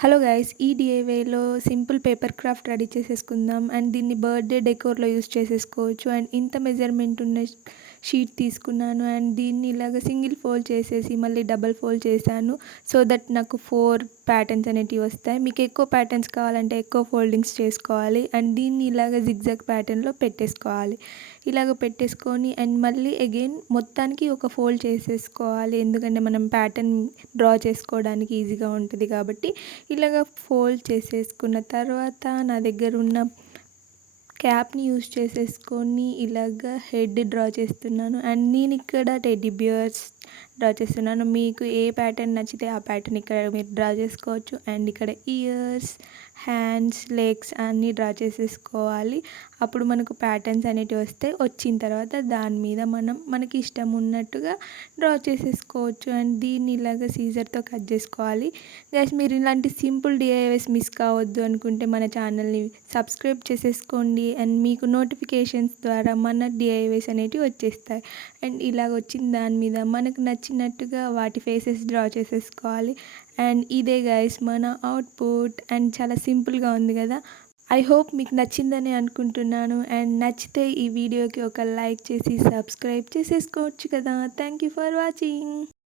Hello guys, ఈ డిఐవైలో simple paper craft ready చేసేసుకుందాం. And దీన్ని బర్త్డే డెకోర్లో యూస్ చేసేసుకోవచ్చు. అండ్ ఇంత మెజర్మెంట్ ఉన్న షీట్ తీసుకున్నాను. అండ్ దీన్ని ఇలాగ సింగిల్ ఫోల్డ్ చేసేసి మళ్ళీ డబల్ ఫోల్డ్ చేశాను. సో దట్ నాకు 4 ప్యాటర్న్స్ అనేటివి వస్తాయి. మీకు ఎక్కువ ప్యాటర్న్స్ కావాలంటే ఎక్కువ ఫోల్డింగ్స్ చేసుకోవాలి. అండ్ దీన్ని ఇలాగ జిగ్జాగ్ ప్యాటర్న్లో పెట్టేసుకోవాలి. ఇలాగ పెట్టేసుకొని అండ్ మళ్ళీ అగైన్ మొత్తానికి ఒక ఫోల్డ్ చేసేసుకోవాలి. ఎందుకంటే మనం ప్యాటర్న్ డ్రా చేసుకోవడానికి ఈజీగా ఉంటుంది కాబట్టి ఇలాగ ఫోల్డ్ చేసేసుకున్న తర్వాత నా దగ్గర ఉన్న క్యాప్ని యూస్ చేసేసుకొని ఇలాగ హెడ్ డ్రా చేస్తున్నాను. అండ్ నేను ఇక్కడ టెడ్డీ బియర్స్ డ్రా చేస్తున్నాను. మీకు ఏ ప్యాటర్న్ నచ్చితే ఆ ప్యాటర్న్ ఇక్కడ మీరు డ్రా చేసుకోవచ్చు. అండ్ ఇక్కడ ఇయర్స్, హ్యాండ్స్, లెగ్స్ అన్నీ డ్రా చేసేసుకోవాలి. అప్పుడు మనకు ప్యాటర్న్స్ అనేటివి వస్తాయి. వచ్చిన తర్వాత దాని మీద మనకి ఇష్టం ఉన్నట్టుగా డ్రా చేసేసుకోవచ్చు. అండ్ దీన్ని ఇలాగ సీజర్తో కట్ చేసుకోవాలి. గైస్, మీరు ఇలాంటి సింపుల్ డిఐవైస్ మిస్ కావద్దు అనుకుంటే మన ఛానల్ని సబ్స్క్రైబ్ చేసేసుకోండి. అండ్ మీకు నోటిఫికేషన్స్ ద్వారా మన డిఐవైస్ అనేటివి వచ్చేస్తాయి. అండ్ ఇలాగ వచ్చిన దాని మీద మనకు నచ్చినట్టుగా వాటి ఫేసెస్ డ్రా చేసేసుకోవాలి. అండ్ ఇదే గైస్ మన అవుట్పుట్. అండ్ చాలా సింపుల్గా ఉంది కదా. ఐ హోప్ మీకు నచ్చిందని అనుకుంటున్నాను. అండ్ నచ్చితే ఈ వీడియోకి ఒక లైక్ చేసి సబ్స్క్రైబ్ చేసేసుకోవచ్చు కదా. Thank you for watching.